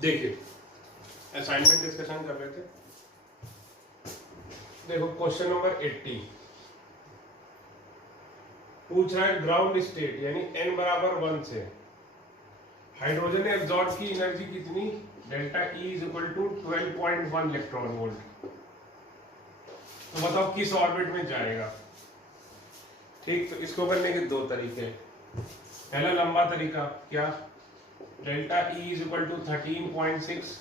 देखिए assignment discussion कर रहे थे। देखो क्वेश्चन नंबर 80 पूछ रहा है ग्राउंड स्टेट यानी n बराबर 1 से हाइड्रोजन ने एब्जॉर्ब की एनर्जी कितनी, delta E is equal to 12.1 electron volt. तो बताओ किस ऑर्बिट में जाएगा। ठीक, तो इसको करने के दो तरीके। पहला लंबा तरीका क्या, delta E is equal to 13.6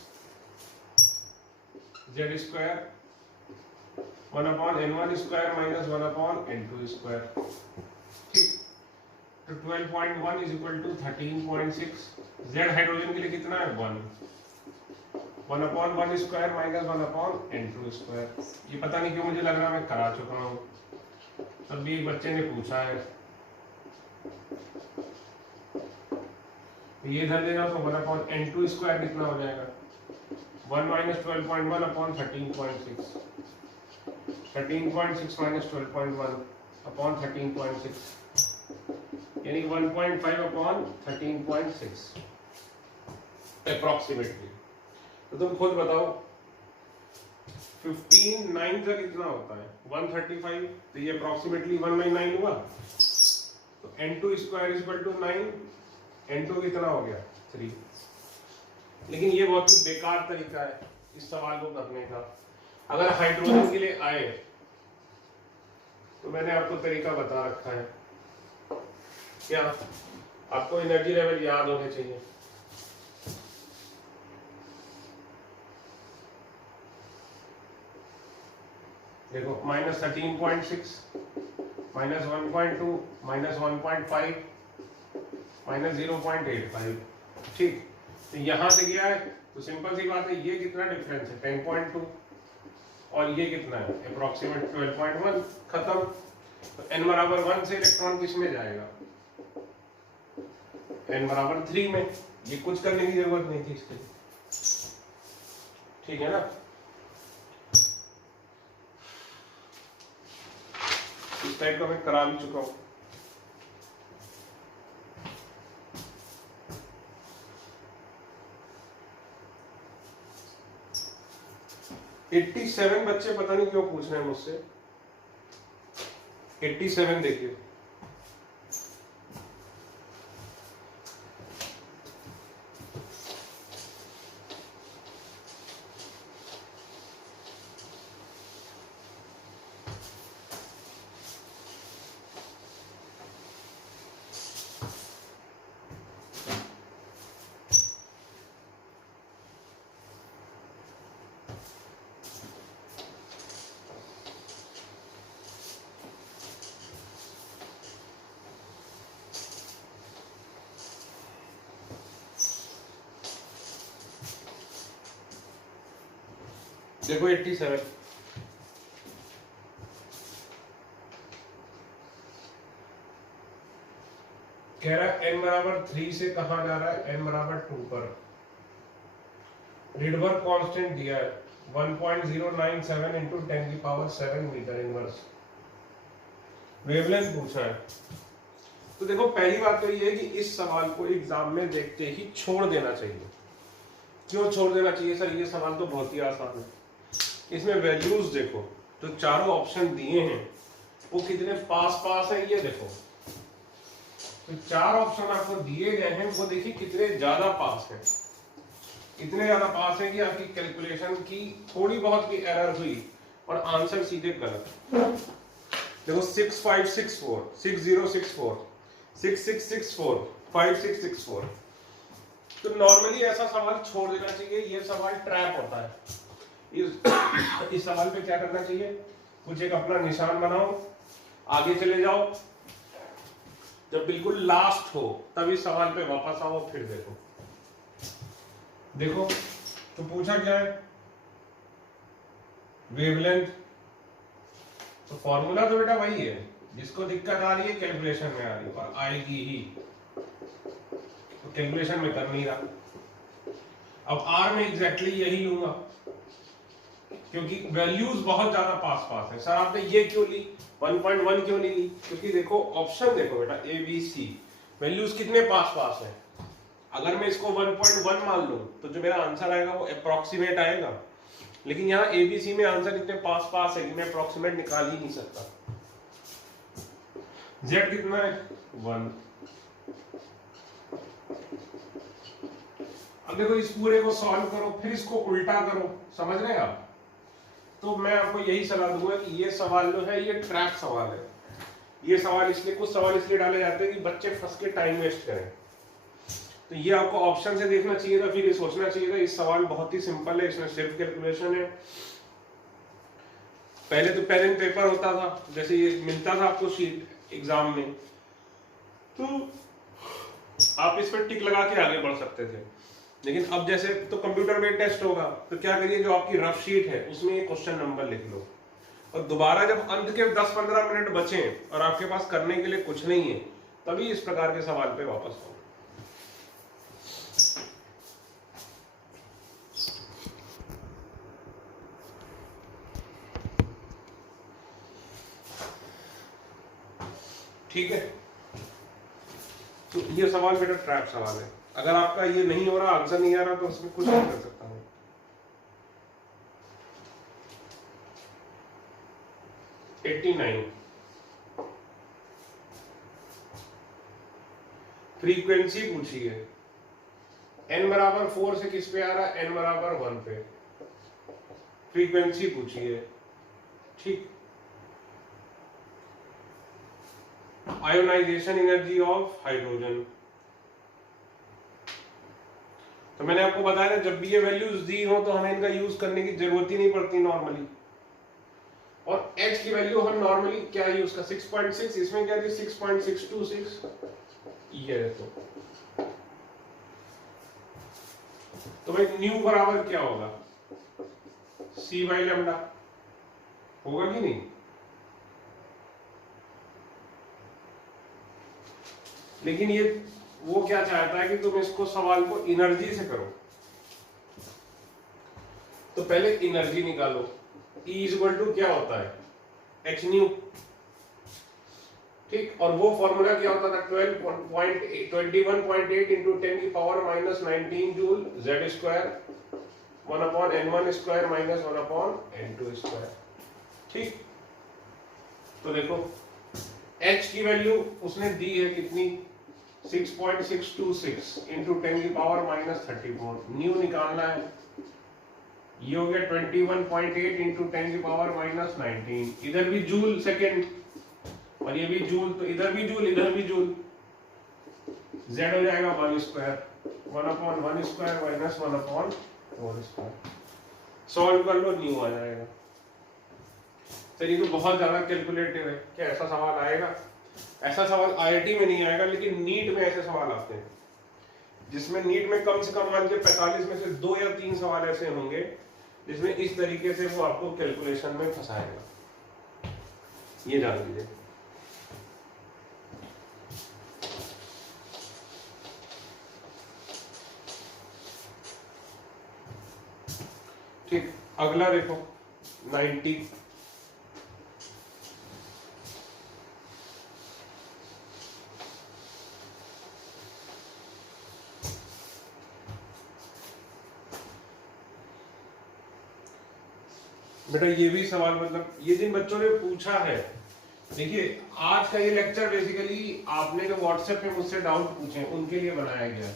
z square 1/n1 square minus 1/n2 square. ठीक, तो 12.1 is equal to 13.6। z hydrogen के लिए कितना है 1, 1/1 स्क्वायर माइनस 1/n2 स्क्वायर। ये पता नहीं क्यों मुझे लग रहा मैं करा चुका हूँ, तब भी एक बच्चे ने पूछा है। ये इधर ले जाओ तो 1/n2 स्क्वायर कितना हो जाएगा, 1 माइनस 12.1 अपॉन 13.6, 13.6 माइनस 12.1 अपॉन 13.6 यानी 1.5 अपॉन 13.6 अप्रॉक्सीमेटली। तो तुम खुद बताओ 15 9 का कितना होता है 135, तो ये अप्रॉक्सीमेटली 1/9 हुआ। तो n2 square is equal to 9, n2 कितना हो गया 3। लेकिन ये बहुत ही बेकार तरीका है इस सवाल को करने का। अगर हाइड्रोजन के लिए आए तो मैंने आपको तरीका बता रखा है। क्या आपको एनर्जी लेवल याद होने चाहिए। देखो माइनस 13.6 माइनस 1.2 माइनस 1.5 माइनस 0.85। ठीक, तो यहां से गया है तो सिंपल सी बात है, ये कितना डिफरेंस है 10.2 और ये कितना है अप्रोक्सीमेट 12.1। खत्म। तो n बराबर 1 से इलेक्ट्रॉन किस में जाएगा, n बराबर 3 में। ये कुछ करने की जरूरत नहीं थी इसके लिए, ठीक है ना। इस टाइप का मैं करा भी चुका हूं। $87 बच्चे पता नहीं क्यों पूछ रहे हैं मुझसे। 87 देखिए, देखो 87 कह रहा है n बराबर 3 से कहां जा रहा है, n बराबर 2 पर। रिडबर्ग कांस्टेंट दिया है 1.097 इंटू 10⁷ मीटर इनवर्स। वेवलेंथ पूछा है। तो देखो पहली बात तो ये है कि इस सवाल को एग्जाम में देखते ही छोड़ देना चाहिए। क्यों छोड़ देना चाहिए सर, ये सवाल तो बहुत ही आसान है। इसमें वैल्यूज देखो, तो चारों ऑप्शन दिए हैं वो कितने पास पास है, ये देखो। तो 4 ऑप्शन आपको दिए गए हैं, वो देखिए कितने ज्यादा पास हैं। इतने ज्यादा पास है कि आपकी कैलकुलेशन की थोड़ी बहुत भी एरर हुई और आंसर सीधे गलत। देखो 6564 6064 6664 5664। तो नॉर्मली ऐसा सवाल छोड़ देना चाहिए, ये सवाल ट्रैप होता है। इस सवाल पे क्या करना चाहिए, कुछ एक अपना निशान बनाओ, आगे चले जाओ, जब बिल्कुल लास्ट हो तब इस सवाल पे वापस आओ, फिर देखो। देखो तो पूछा क्या है, वेवलेंथ। तो फॉर्मूला तो बेटा वही है, जिसको दिक्कत आ रही है कैलकुलेशन में आ रही है और आएगी ही, तो कैलकुलेशन में कर नहीं रहा। अब आर में एग्जैक्टली यही लूंगा क्योंकि वैल्यूज बहुत ज्यादा पास पास है। सर आपने ये क्यों ली 1.1 क्यों नहीं ली, क्योंकि देखो ऑप्शन देखो बेटा ए बी सी, वैल्यूज कितने पास पास है। अगर मैं इसको 1.1 मान लूं तो जो मेरा आंसर आएगा वो अप्रोक्सीमेट आएगा, लेकिन यहाँ एबीसी में आंसर इतने पास पास है कि मैं अप्रोक्सीमेट निकाल ही नहीं सकता। जेड कितना है 1। अब देखो इस पूरे को सॉल्व करो, फिर इसको उल्टा करो, समझ रहे हैं आप? तो मैं आपको यही सलाह दूंगा कि ये सवाल जो है ये ट्रैप सवाल है। ये सवाल इसलिए, कुछ सवाल इसलिए डाले जाते हैं कि बच्चे फंस के टाइम वेस्ट करें। तो ये आपको ऑप्शन से देखना चाहिए था, फिर ये सोचना चाहिए था। इस सवाल बहुत ही सिंपल है, इसमें सिर्फ कैलकुलेशन है। पहले तो पेन एंड पेपर होता था, जैसे ये मिलता था आपको शीट एग्जाम में, तो आप इस पर टिक लगा के आगे बढ़ सकते थे। लेकिन अब जैसे तो कंप्यूटर बेस्ड टेस्ट होगा, तो क्या करिए, जो आपकी रफ शीट है उसमें ये क्वेश्चन नंबर लिख लो, और दोबारा जब अंत के 10-15 मिनट बचे और आपके पास करने के लिए कुछ नहीं है, तभी इस प्रकार के सवाल पे वापस आओ। ठीक है, तो ये सवाल बेटा ट्रैप सवाल है। अगर आपका ये नहीं हो रहा, आंसर नहीं आ रहा, तो उसमें कुछ नहीं कर सकता हूं। 89 फ्रीक्वेंसी पूछी है, n बराबर 4 से किस पे आ रहा है, n बराबर 1 पे फ्रीक्वेंसी पूछी है। ठीक, आयोनाइजेशन एनर्जी ऑफ हाइड्रोजन, तो मैंने आपको बताया ना, जब भी ये वैल्यूज दी हो तो हमें इनका यूज करने की जरूरत ही नहीं पड़ती नॉर्मली। और h की वैल्यू हम नॉर्मली क्या यूज कर, 6.6, इसमें क्या थी 6.626, ये है। तो भाई न्यू बराबर क्या होगा, c बाई लैम्डा होगा कि नहीं? लेकिन ये वो क्या चाहता है कि तुम इसको सवाल को एनर्जी से करो, तो पहले एनर्जी निकालो। E इक्वल टू क्या होता है, h न्यू। ठीक, और वो फॉर्मूला क्या होता था, 21.8 इंटू 10 की power minus 19 joule z square 1/n1 square minus 1/n2 square. ठीक, तो देखो h की वैल्यू उसने दी है कितनी, 6.626 इंटू 10 की पावर माइनस 34, न्यू निकालना है। ये हो गया 21.8 इंटू 10 की पावर माइनस 19, इधर भी जूल सेकेंड और ये भी जूल, तो इधर भी जूल इधर भी जूल, z हो जाएगा 1 square 1/1 square minus 1/4 square. Solve कर लो, न्यू आ जाएगा। चलिए, तो बहुत ज्यादा कैलकुलेटिव है, क्या ऐसा सवाल आएगा? ऐसा सवाल आईआईटी में नहीं आएगा, लेकिन नीट में ऐसे सवाल आते हैं, जिसमें नीट में कम से कम मान लीजिए 45 में से 2 या 3 सवाल ऐसे होंगे जिसमें इस तरीके से वो आपको कैलकुलेशन में फंसाएगा, ये जान लीजिए। ठीक, अगला देखो 90, बेटा ये भी सवाल, मतलब ये जिन बच्चों ने पूछा है, देखिए आज का ये लेक्चर बेसिकली आपने जो व्हाट्सएप पे मुझसे डाउट पूछे उनके लिए बनाया गया है।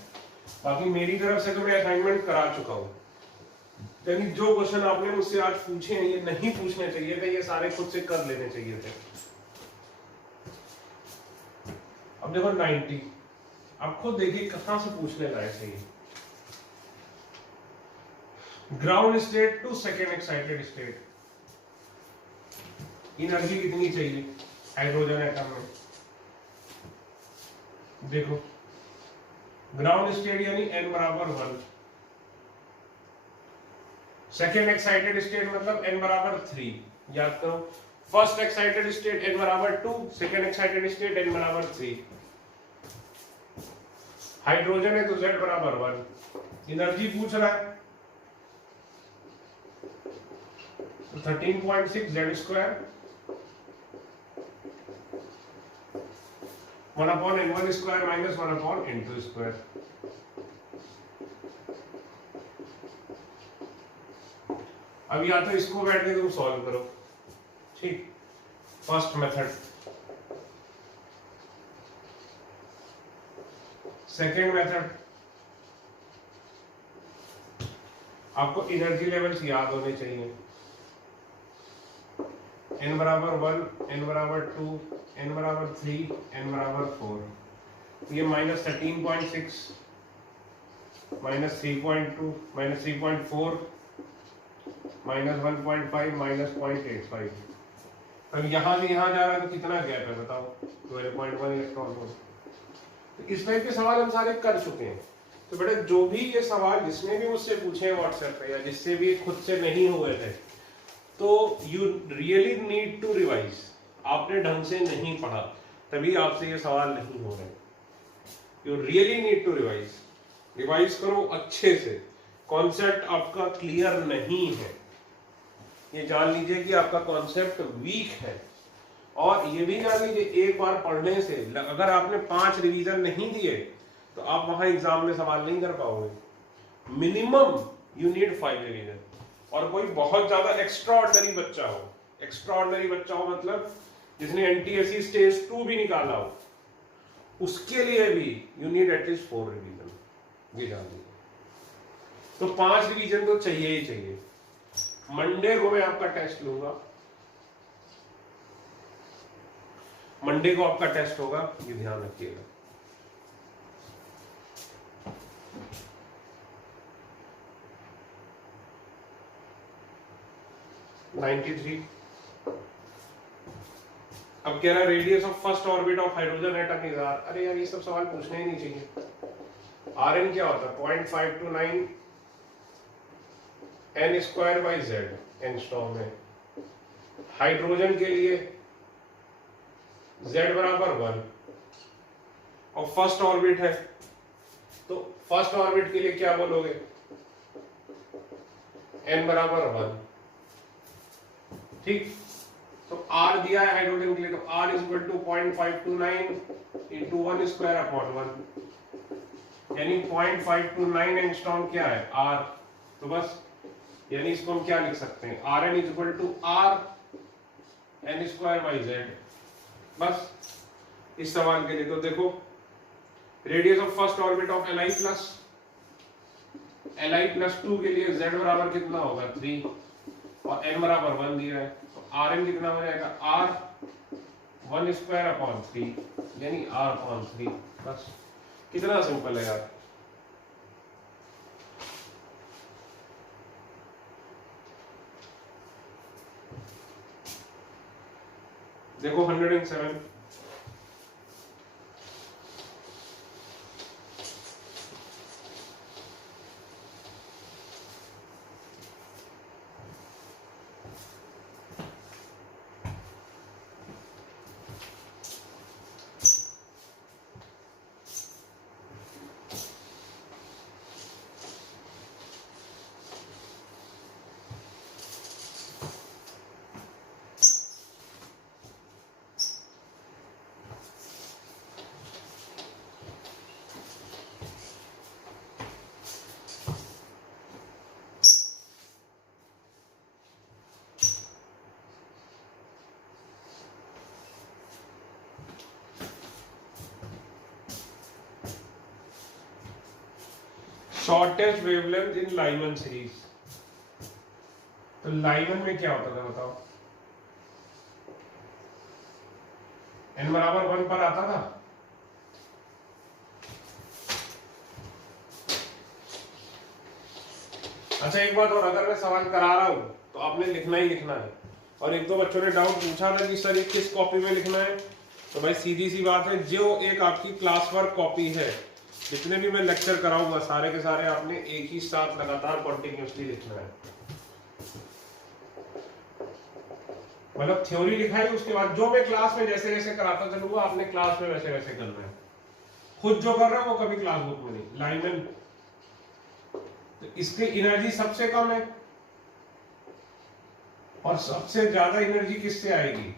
बाकी मेरी तरफ से तो मैं असाइनमेंट करा चुका हूँ, यानी जो क्वेश्चन आपने मुझसे आज पूछे हैं ये नहीं पूछने चाहिए थे, ये सारे खुद से कर लेने चाहिए थे। अब देखो 90, आप खुद देखिए कहां से पूछने लायक है ये। Ground state to second excited state, energy कितनी चाहिए हाइड्रोजन एटम में? देखो ग्राउंड स्टेट यानी n बराबर 1, सेकेंड एक्साइटेड स्टेट मतलब n बराबर 3, याद करो। फर्स्ट एक्साइटेड स्टेट n बराबर 2, सेकेंड एक्साइटेड स्टेट n बराबर 3। हाइड्रोजन है तो z बराबर 1, एनर्जी पूछ रहा है तो 13.6 z square 1/n1 square minus 1/n2 square. अब या तो इसको बैठ के तुम सॉल्व करो, ठीक, फर्स्ट मेथड। सेकेंड मेथड, आपको एनर्जी लेवल्स याद होने चाहिए। n बराबर 1, n बराबर 2, n बराबर 3, n बराबर 4। ये -13.6, -3.2, -3.4, -1.5, -0.85। अब यहाँ से यहाँ जा रहा है तो कितना गैप है बताओ? 12.1 इलेक्ट्रॉन वोल्ट। तो इस टाइप के सवाल हम सारे कर चुके हैं। तो बेटा जो भी ये सवाल जिसने भी मुझसे पूछे व्हाट्सएप पे या जिससे भी खुद से नहीं हुए थे, तो you really need to revise. आपने ढंग से नहीं पढ़ा तभी आपसे ये सवाल नहीं हो रहे। You really need to revise. Revise करो अच्छे से। कॉन्सेप्ट आपका क्लियर नहीं है, ये जान लीजिए कि आपका कॉन्सेप्ट वीक है। और ये भी जान लीजिए एक बार पढ़ने से अगर आपने 5 रिवीजन नहीं दिए तो आप वहां एग्जाम में सवाल नहीं कर पाओगे। Minimum you need 5 revision. और कोई बहुत ज्यादा एक्स्ट्रा ऑर्डिनरी बच्चा हो, एक्स्ट्रा ऑर्डिनरी बच्चा हो मतलब जिसने एनटीएससी स्टेज 2 भी निकाला हो, उसके लिए भी यू नीड एटलीस्ट 4 रिवीजन, ये जान लीजिए। तो 5 रिवीजन तो चाहिए ही चाहिए। मंडे को मैं आपका टेस्ट लूंगा, मंडे को आपका टेस्ट होगा, ये ध्यान रखिएगा। अब कह रहा है radius of first orbit of hydrogen atom is R. अरे यार ये सब सवाल पूछने ही नहीं चाहिए। आरएन क्या होता है? 0.529 n square by Z angstrom में। हाइड्रोजन के लिए z बराबर 1 और फर्स्ट ऑर्बिट है, तो फर्स्ट ऑर्बिट के लिए क्या बोलोगे? n बराबर 1, ठीक। तो r दिया है हाइड्रोजन के लिए, तो r is equal to 0.529 into 1 square upon 1, यानी 0.529 एंगस्ट्रॉम क्या है? r। तो बस यानी इसको हम क्या लिख सकते हैं? Rn is equal to r n square by Z. बस इस सवाल के लिए तो देखो radius of first orbit of Li plus 2 के लिए z बराबर कितना होगा? 3 और n बराबर 1 दिया है, तो Rn कितना हो जाएगा? r 1 स्क्वायर अपॉन 3 यानी r अपॉन 3। बस कितना सिंपल है यार। देखो 107, शॉर्टेस्ट वेवलेंथ इन लाइमन सीरीज। तो लाइमन में क्या होता था बताओ? n बराबर 1 पर आता था। अच्छा एक बात और, अगर मैं सवाल करा रहा हूं तो आपने लिखना ही लिखना है। और एक दो बच्चों ने डाउट पूछा था कि सर ये किस कॉपी में लिखना है, तो भाई सीधी सी बात है, जो एक आपकी क्लास वर्क कॉपी है, जितने भी मैं लेक्चर कराऊंगा सारे के सारे आपने एक ही साथ लगातार कॉन्टिन्यूसली लिखना है। मतलब थ्योरी लिखा है, उसके बाद जो मैं क्लास में जैसे जैसे कराता चलूंगा आपने क्लास में वैसे वैसे करना है। खुद जो कर रहा है वो कभी क्लास बुक में नहीं। लाइमन तो इसकी एनर्जी सबसे कम है और सबसे ज्यादा एनर्जी किससे आएगी?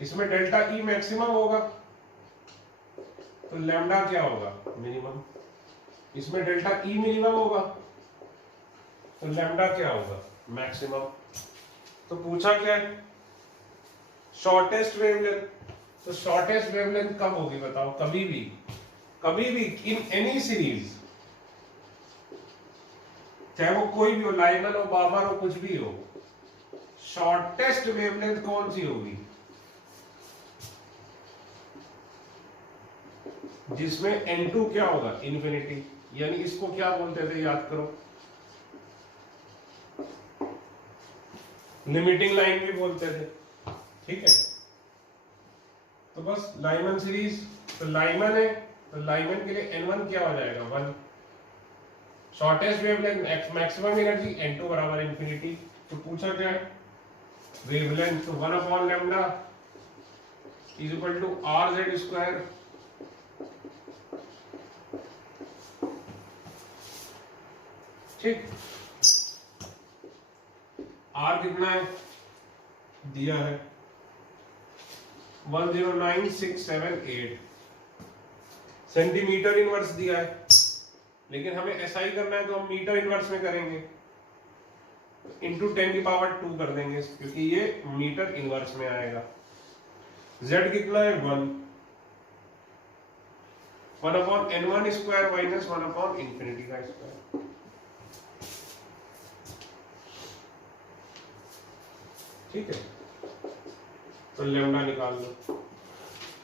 इसमें डेल्टा ई मैक्सिमम होगा तो लैम्डा क्या होगा? मिनिमम। इसमें डेल्टा ई मिनिमम होगा तो लैम्डा क्या होगा? मैक्सिमम। तो पूछा क्या है, शॉर्टेस्ट वेवलेंथ। तो शॉर्टेस्ट वेवलेंथ कब होगी बताओ, कभी भी इन एनी सीरीज, चाहे वो कोई भी हो, लाइमन हो, बाबर हो, कुछ भी हो, शॉर्टेस्ट वेवलेंथ कौन सी होगी, जिसमें n2 क्या होगा, इन्फिनिटी। यानी इसको क्या बोलते थे, याद करो, लिमिटिंग लाइन भी बोलते थे। ठीक है, तो बस लाइमन सीरीज, तो लाइमन है, तो लाइमन के लिए n1 क्या हो जाएगा, 1। Shortest wavelength maximum energy, n2 बराबर इंफिनिटी। तो पूछा क्या है, वेवलेंथ, तो 1 upon lambda is equal to R Z square. ठीक, आर कितना है, दिया है 109678 सेंटीमीटर इनवर्स दिया है, लेकिन हमें ऐसा ही करना है तो हम मीटर इनवर्स में करेंगे, इंटू 10⁻² कर देंगे, क्योंकि ये मीटर इनवर्स में आएगा। z कितना है, 1 upon n1 square minus 1 upon infinity का स्क्वायर। ठीक है, तो लैम्डा निकाल लो।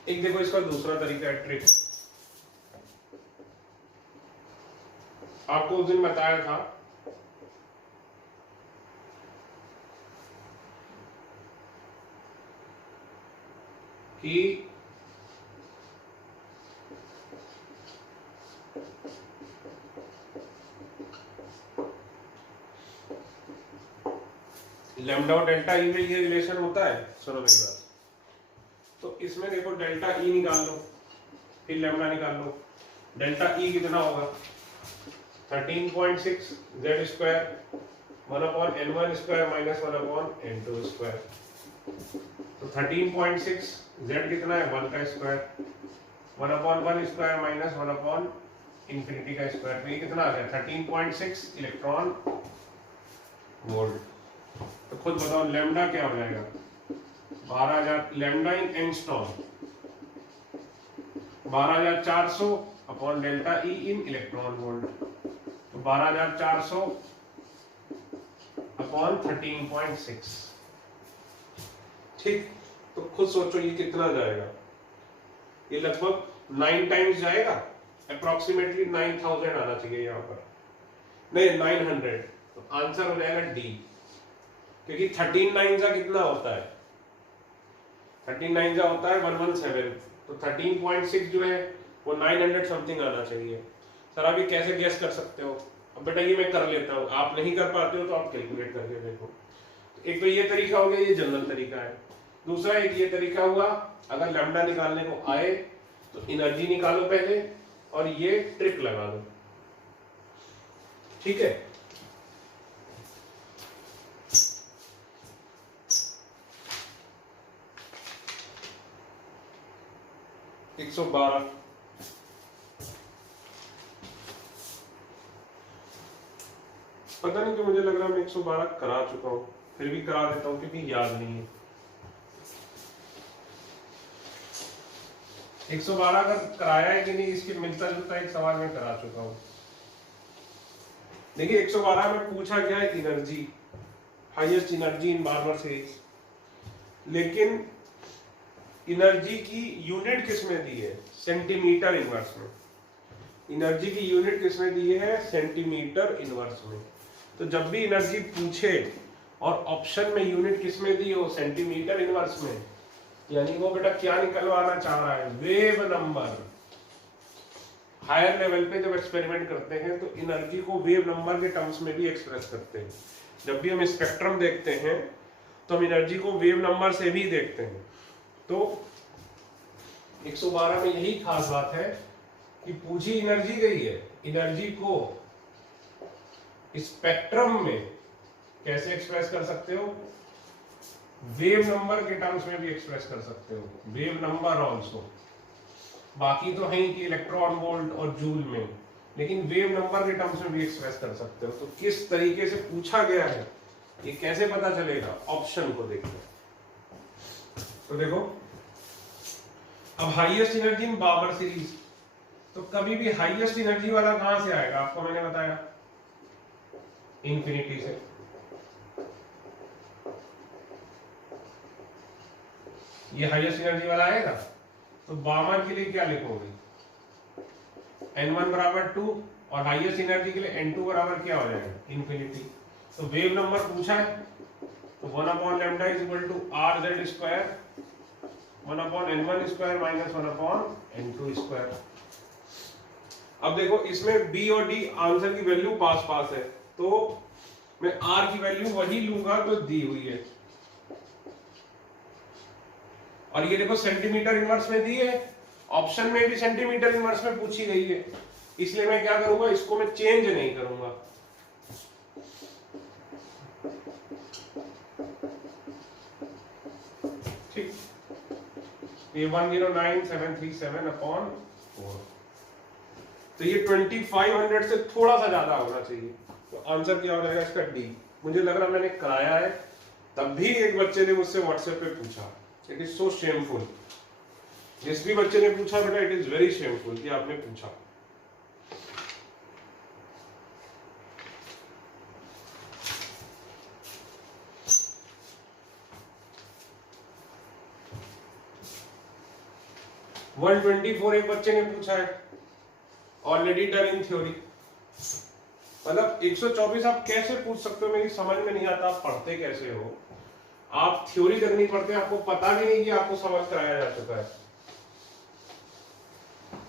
एक देखो इसका दूसरा तरीका है, ट्रिक। आपको उस दिन बताया था कि लैम्डा और डेल्टा ई में ये रिलेशन होता है। सुनो मेरी बात, तो इसमें देखो डेल्टा ई निकाल लो, फिर लैम्डा निकाल लो। डेल्टा ई कितना होगा, 13.6 Z square 1 upon n1 square minus 1 upon n2 square. तो 13.6 जेड कितना है, 1 का square 1 upon 1 square minus 1 upon infinity का स्क्वायर। तो ये कितना आ गया, 13.6 इलेक्ट्रॉन वोल्ट। तो खुद बताओ लैम्डा क्या हो जाएगा, 12000 लैम्डा इन एंगस्ट्रॉम 12400 अपॉन डेल्टा ई इन इलेक्ट्रॉन वोल्ट। तो 12400 अपॉन 13.6। ठीक, तो खुद सोचो ये कितना जाएगा, ये लगभग 9 टाइम्स जाएगा, अप्रोक्सीमेटली 9000 आना चाहिए यहाँ पर, नहीं 900। तो आंसर हो जाएगा डी, क्योंकि 13 9 का कितना होता है, 13 9 का होता है 117। तो 13.6 जो है वो 900 समथिंग आना चाहिए। सर आप ये कैसे गेस कर सकते हो, अब बेटा ये मैं कर लेता हूँ, आप नहीं कर पाते हो तो आप कैलकुलेट करके देखो। एक तो ये तरीका हो गया, ये जनरल तरीका है। दूसरा एक ये तरीका हुआ, अगर लैम्डा निकालने को आए तो एनर्जी निकालो पहले और ये ट्रिक लगा दो। ठीक है, एक 112 पता नहीं क्यों मुझे लग रहा है मैं 112 करा चुका हूं, फिर भी करा देता हूं क्योंकि याद नहीं है। 112 अगर कराया है कि नहीं, इसके मिलता जुलता एक सवाल मैं करा चुका हूं। देखिए 112 में पूछा गया है एनर्जी, हाईएस्ट एनर्जी इन बार्बर सीरीज, लेकिन एनर्जी की यूनिट किसमें दी है, सेंटीमीटर इनवर्स में। एनर्जी की यूनिट किसमें दी है, सेंटीमीटर इनवर्स में। तो जब भी एनर्जी पूछे और ऑप्शन में यूनिट किसमें दी हो, सेंटीमीटर इनवर्स में, यानी वो बेटा क्या निकलवाना चाह रहा है, वेव नंबर। हायर लेवल पे जब एक्सपेरिमेंट करते हैं तो एनर्जी को वेव नंबर के टर्म्स में भी एक्सप्रेस करते हैं। जब भी हम स्पेक्ट्रम देखते हैं तो हम एनर्जी को वेव नंबर से भी देखते हैं। तो 112 में यही खास बात है कि पूछी एनर्जी गई है, एनर्जी को स्पेक्ट्रम में कैसे एक्सप्रेस कर सकते हो, वेव नंबर के टर्म्स में भी एक्सप्रेस कर सकते हो, वेव नंबर आल्सो। बाकी तो है कि इलेक्ट्रॉन वोल्ट और जूल में, लेकिन वेव नंबर के टर्म्स में भी एक्सप्रेस कर सकते हो। तो किस तरीके से पूछा गया है ये कैसे पता चलेगा? ऑप्शन को देखते हैं। तो देखो, अब highest energy in Balmer series, तो कभी भी हाईएस्ट एनर्जी वाला कहां से आएगा? आपको मैंने बताया इंफिनिटी से। ये हाईएस्ट एनर्जी वाला आएगा, तो बामर के लिए क्या लिखोगे? n1 बराबर 2, और हाईएस्ट एनर्जी के लिए n2 बराबर क्या हो जाएगा? इंफिनिटी। तो वेव नंबर पूछा है, तो 1/λ is equal to rz square 1/n1 square minus 1/n2 square. अब देखो, इसमें b और d आंसर की वैल्यू पास पास है, तो मैं r की वैल्यू वही लूंगा जो दी हुई है। और ये देखो सेंटीमीटर इनवर्स में दी है, ऑप्शन में भी सेंटीमीटर इनवर्स में पूछी गई है, इसलिए मैं क्या करूंगा, इसको मैं चेंज नहीं करूंगा। ठीक, ये 109,737/4, तो ये 2500 से थोड़ा सा ज्यादा होना चाहिए। तो आंसर क्या हो जाएगा इसका? डी। मुझे लग रहा मैंने कराया है, तब भी एक बच्चे ने मुझसे व्हाट्सएप पे पूछा। It is so shameful. जिस भी बच्चे ने पूछा बेटा, इट इज वेरी शेमफुल कि आपने पूछा। वन 124 एक बच्चे ने पूछा है, ऑलरेडी डन इन थ्योरी। मतलब 124 आप कैसे पूछ सकते हो, मेरी समझ में नहीं आता। आप पढ़ते कैसे हो? आप थ्योरी तक नहीं पढ़ते, आपको पता भी नहीं कि आपको समझ कराया जा चुका है।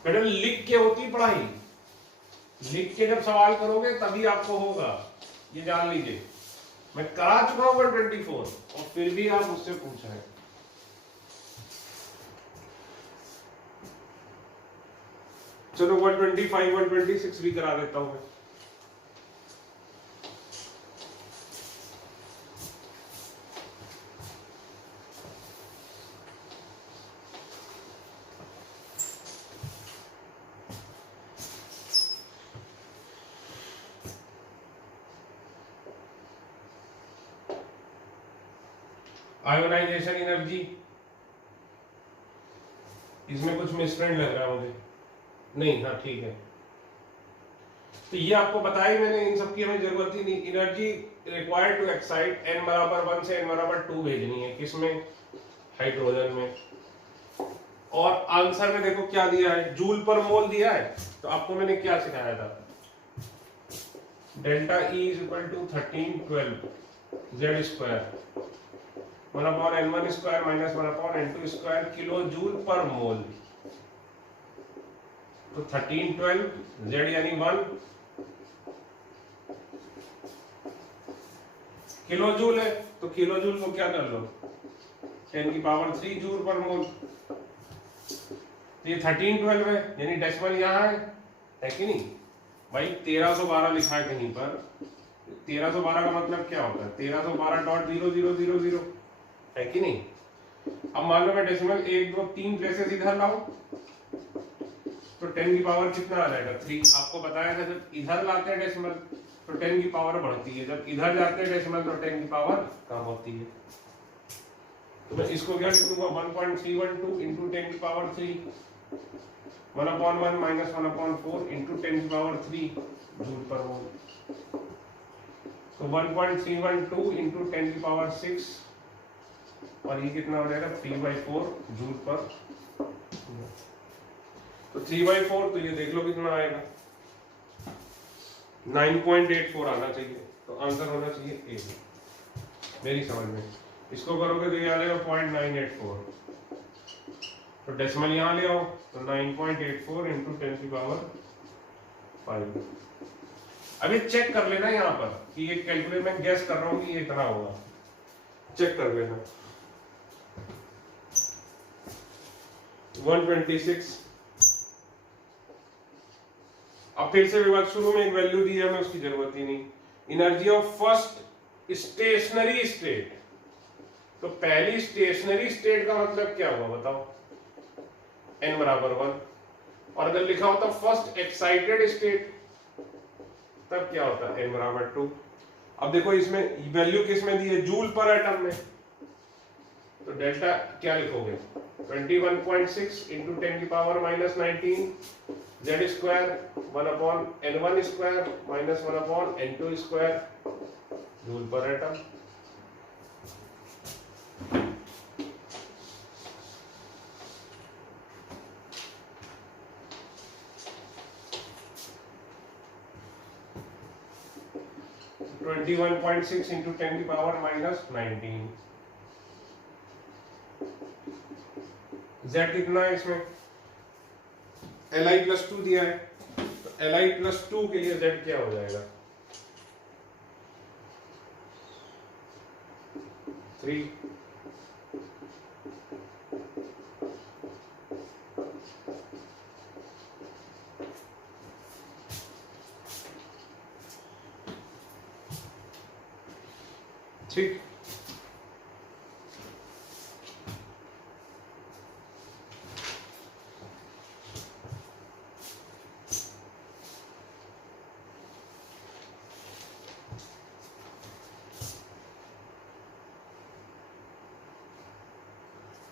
बेटा लिख के होती पढ़ाई, लिख के जब सवाल करोगे तभी आपको होगा, ये जान लीजिए। मैं करा चुका हूं 124 और फिर भी आप मुझसे पूछ रहे हैं। चलो 125 126 भी करा देता हूं मैं। आयोनाइजेशन एनर्जी, इसमें कुछ मिसप्रिंट लग रहा है मुझे। नहीं, हाँ ठीक है। तो ये आपको बताया मैंने, इन सब की हमें जरूरत ही नहीं। Energy required to excite n बराबर 1 से n बराबर 2 भेजनी है, किसमें? हाइड्रोजन में। और आंसर में देखो क्या दिया है, जूल पर मोल दिया है। तो आपको मैंने क्या सिखाया था? Delta E is equal to 1312 Z square 1/n1 square minus 1/n2 square kilo joule per mole. तो 1312 Z यानी 1 किलो जूल है, तो किलो जूल को क्या कर लो, 10⁻³ जूल पर मोल। तो ये 1312 है, यानी डेसिमल यहाँ है कि नहीं भाई? 1312 लिखा है कहीं पर, 1312 का मतलब क्या होता है? 1312.0000 है कि नहीं? अब मान लो मैं डेसिमल 1 2 3 प्लेसेस इधर लाऊं, तो 10 की पावर कितना आ जाएगा? 3। आपको बताया था जब इधर लाते हैं डेसिमल तो 10 की पावर बढ़ती है, जब इधर जाते हैं डेसिमल तो 10 की पावर कम होती है। तो मैं इसको क्या लिखूंगा? 1.312 इंटू 10 की पावर 3 1/1 माइनस 1/4 इंटू 10 की पावर 3 जूल पर मोल। तो 1.312 इंटू 10 की पावर 6, और ये कितना हो जाएगा? 3/4 जूल पर। तो 3/4, तो ये देख लो कितना आएगा, 9.84 आना चाहिए। तो आंसर होना चाहिए ए, मेरी समझ में। इसको करोगे तो ये आ जाएगा 0.984। तो डेसिमल यहाँ ले आओ, तो 9.84 इंटू 10 की पावर 5। अभी चेक कर लेना यहाँ पर कि ये कैलकुलेट मैं गैस कर रहा हूँ कि ये इतना होगा, चेक कर लेना। 126। अब फिर से विभाग शुरू में एक वैल्यू दी है, हमें उसकी जरूरत ही नहीं। Energy of first stationery state, तो पहली स्टेशनरी स्टेट का मतलब क्या हुआ बताओ? n बराबर 1। और अगर लिखा होता फर्स्ट एक्साइटेड स्टेट, तब क्या होता? n बराबर 2। अब देखो इसमें वैल्यू किस में दी है, जूल पर एटम में, तो डेल्टा क्या लिखोगे 21.6 इंटू 10 की power minus 19 Z square 1/n1 square minus 1/n2 square joule पर एटम। तो 21.6 इंटू 10 की पावर माइनस 19, z कितना है इसमें, Li प्लस 2 दिया है, तो Li प्लस 2 के लिए z क्या हो जाएगा 3। ठीक,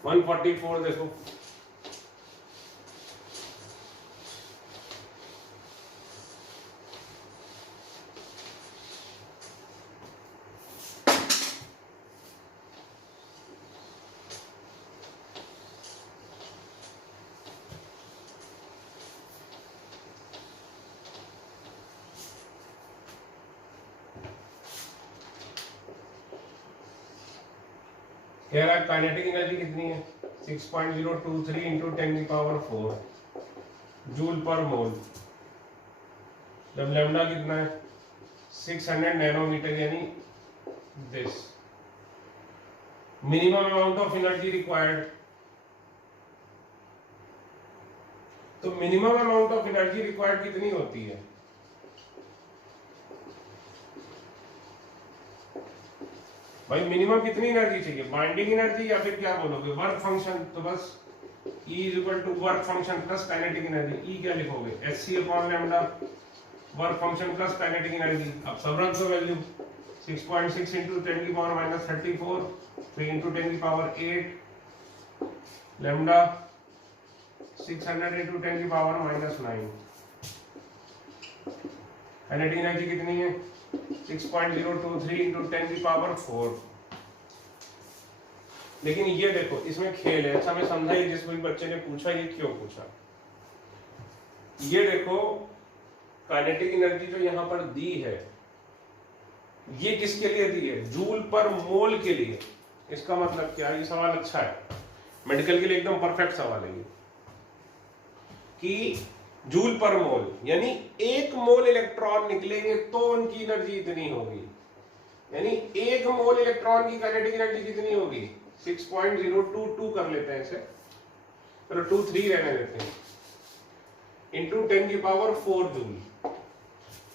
वन 144 देखो, कह रहा है काइनेटिक एनर्जी कितनी है 6.023 इंटू 10 की पावर 4 जूल पर मोल, जब लैम्डा कितना है 600 नैनोमीटर, यानी this minimum amount of energy required. तो minimum amount of energy required कितनी होती है, भाई मिनिमम कितनी एनर्जी चाहिए, बाइंडिंग एनर्जी या फिर क्या बोलोगे वर्क फंक्शन, तो बस E is equal to work function plus kinetic energy. E क्या लिखोगे Hc upon lambda, work function plus kinetic energy. अब सब रख दो वैल्यू, 6.6 इंटू 10 की पावर माइनस 34, 3 इंटू 10 की पावर 8, लैम्डा 600 इंटू 10 की पावर माइनस 9। काइनेटिक एनर्जी कितनी है 6.023 इंटू 10 की पावर 4। लेकिन ये देखो इसमें खेल है, अच्छा मैं समझाइए जिस कोई बच्चे ने पूछा ये क्यों पूछा। ये देखो काइनेटिक एनर्जी जो यहाँ पर दी है ये किसके लिए दी है, जूल पर मोल के लिए। इसका मतलब क्या है, ये सवाल अच्छा है, मेडिकल के लिए एकदम परफेक्ट सवाल है ये, कि जूल पर मोल यानी 1 मोल इलेक्ट्रॉन निकलेंगे तो उनकी एनर्जी इतनी होगी, यानी 1 मोल इलेक्ट्रॉन की काइनेटिक एनर्जी कितनी होगी 6.022 कर लेते हैं इसे, चलो 23 रहने देते हैं, इंटू 10 की पावर 4 जूल।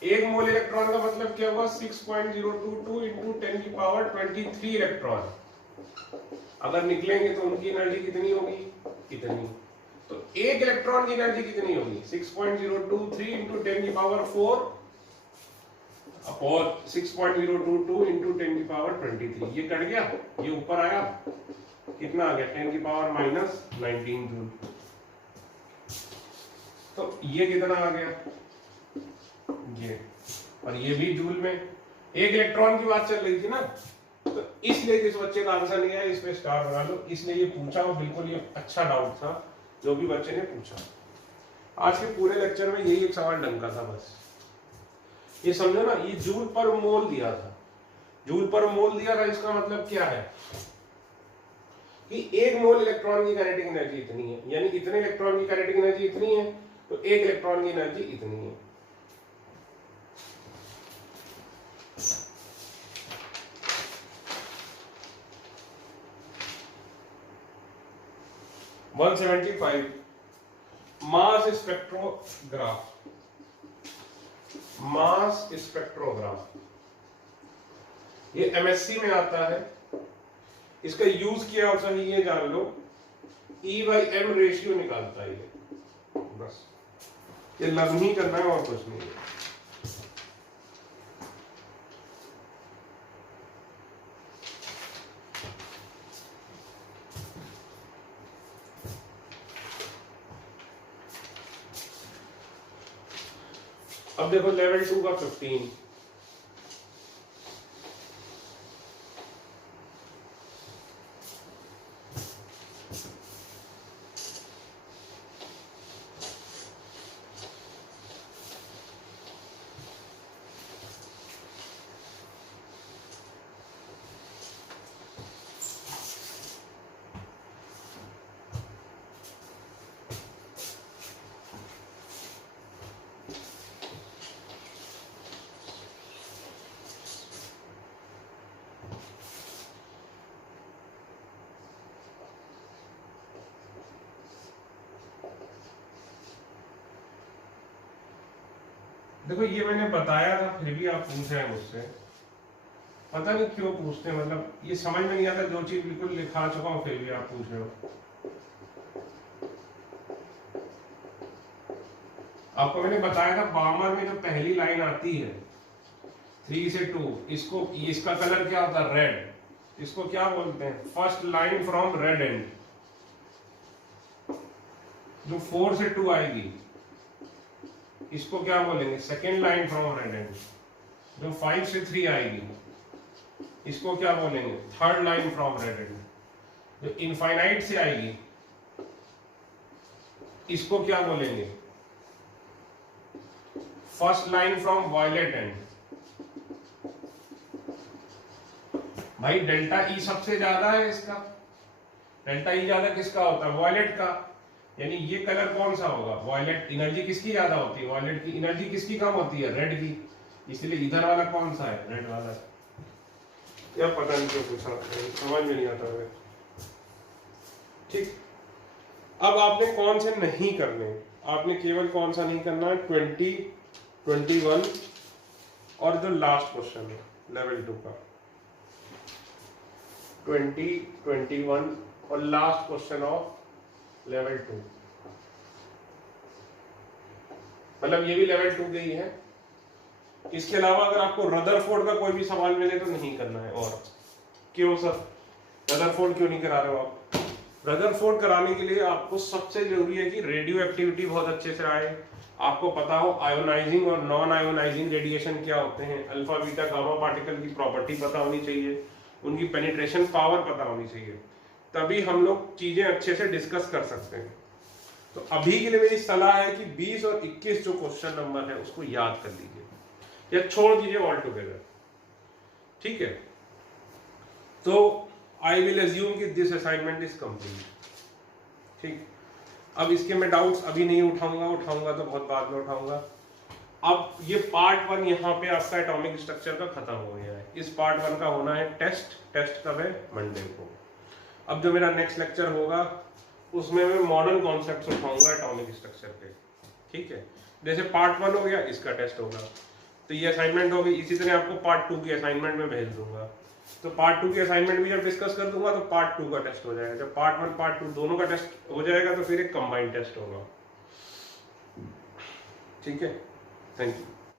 1 मोल इलेक्ट्रॉन का मतलब क्या हुआ 6.022 इंटू 10 की पावर 23 इलेक्ट्रॉन। अगर निकलेंगे तो उनकी एनर्जी कितनी होगी, इतनी। तो 1 इलेक्ट्रॉन की एनर्जी कितनी होगी 6.023 इंटू 10 की पावर 4 और 6.022 इंटू 10 की पावर 23। ये कट गया, ये ऊपर आया, कितना आ गया 10 की पावर माइनस 19 जूल। तो ये कितना आ गया ये, और ये भी जूल में। 1 इलेक्ट्रॉन की बात चल रही थी ना, तो इसलिए इस बच्चे का आंसर नहीं आया, इस पे स्टार बना लो, इसलिए ये पूछा और बिल्कुल ये अच्छा डाउट था जो भी बच्चे ने पूछा। आज के पूरे लेक्चर में यही एक सवाल डंका था बस, ये समझो ना, ये जूल पर मोल दिया था, जूल पर मोल दिया था, इसका मतलब क्या है कि 1 मोल इलेक्ट्रॉन की काइनेटिक एनर्जी इतनी है, यानी इतने इलेक्ट्रॉन की काइनेटिक एनर्जी इतनी है, तो 1 इलेक्ट्रॉन की एनर्जी इतनी है। मास स्पेक्ट्रोग्राफ, मास स्पेक्ट्रोग्राफ ये एमएससी में आता है। इसका यूज किया और सही ये जान लो, E/M रेशियो निकालता है ये, बस ये लर्न ही करना है और कुछ नहीं है। अब देखो लेवल 2 का 15। देखो ये मैंने बताया था, फिर भी आप पूछ रहे हैं मुझसे, पता नहीं क्यों पूछते हैं, मतलब ये समझ में नहीं आता, जो चीज बिल्कुल लिखा चुका हूँ फिर भी आप पूछ रहे हो। आपको मैंने बताया था बामर में जो पहली लाइन आती है 3 से 2, इसको, इसका कलर क्या होता है? रेड। इसको क्या बोलते हैं? First line from red end. जो 4 से 2 आएगी इसको क्या बोलेंगे? Second line from red end. जो 5 से 3 आएगी इसको क्या बोलेंगे? Third line from red end. जो इनफाइनाइट से आएगी इसको क्या बोलेंगे? First line from violet end. भाई डेल्टा ई सबसे ज्यादा है इसका। डेल्टा ई ज्यादा किसका होता है? वायलेट का। यानी ये कलर कौन सा होगा? वायलेट। एनर्जी किसकी ज्यादा होती है? वायलेट की। एनर्जी किसकी कम होती है? रेड की। इसलिए इधर वाला कौन सा है? रेड वाला। या पता नहीं क्यों पूछा, समझ में नहीं आता है। ठीक, अब आपने कौन से नहीं करने? आपने केवल कौन सा नहीं करना है? 20, 21 और जो लास्ट क्वेश्चन है लेवल 2 का 20, 21 और लास्ट क्वेश्चन ऑफ लेवल 2। मतलब ये भी लेवल 2 के ही है। इसके अलावा अगर आपको रदरफोर्ड का कोई भी सवाल मिले तो नहीं करना है। और क्यों सर रदरफोर्ड क्यों नहीं करा रहे हो आप? रदरफोर्ड कराने के लिए आपको सबसे जरूरी है कि रेडियो एक्टिविटी बहुत अच्छे से आए, आपको पता हो आयोनाइजिंग और नॉन आयोनाइजिंग रेडिएशन क्या होते हैं, अल्फा बीटा गामा पार्टिकल की प्रॉपर्टी पता होनी चाहिए, उनकी पेनिट्रेशन पावर पता होनी चाहिए, तभी हम लोग चीजें अच्छे से डिस्कस कर सकते हैं। तो अभी के लिए मेरी सलाह है कि 20 और 21 जो क्वेश्चन नंबर है उसको याद कर लीजिए या छोड़ दीजिए ऑल टुगेदर। ठीक है, तो आई विल अज्यूम कि दिस असाइनमेंट इज कंप्लीट। ठीक, अब इसके मैं डाउट्स अभी नहीं उठाऊंगा तो बहुत बाद में उठाऊंगा। अब ये पार्ट 1 यहाँ पे आपका एटॉमिक स्ट्रक्चर का खत्म हो गया है। इस पार्ट 1 का होना है टेस्ट कब है? मंडे को। अब जो मेरा नेक्स्ट लेक्चर होगा उसमें मैं मॉडर्न कॉन्सेप्ट्स उठाऊंगा एटॉमिक स्ट्रक्चर पे। ठीक है, जैसे पार्ट 1 हो गया, इसका टेस्ट होगा, तो ये असाइनमेंट होगी। इसी तरह आपको पार्ट 2 की असाइनमेंट में भेज दूंगा, तो पार्ट 2 की असाइनमेंट भी जब डिस्कस कर दूंगा तो पार्ट 2 का टेस्ट हो जाएगा। जब पार्ट 1 पार्ट 2 दोनों का टेस्ट हो जाएगा तो फिर एक कंबाइंड टेस्ट होगा। ठीक है, थैंक यू।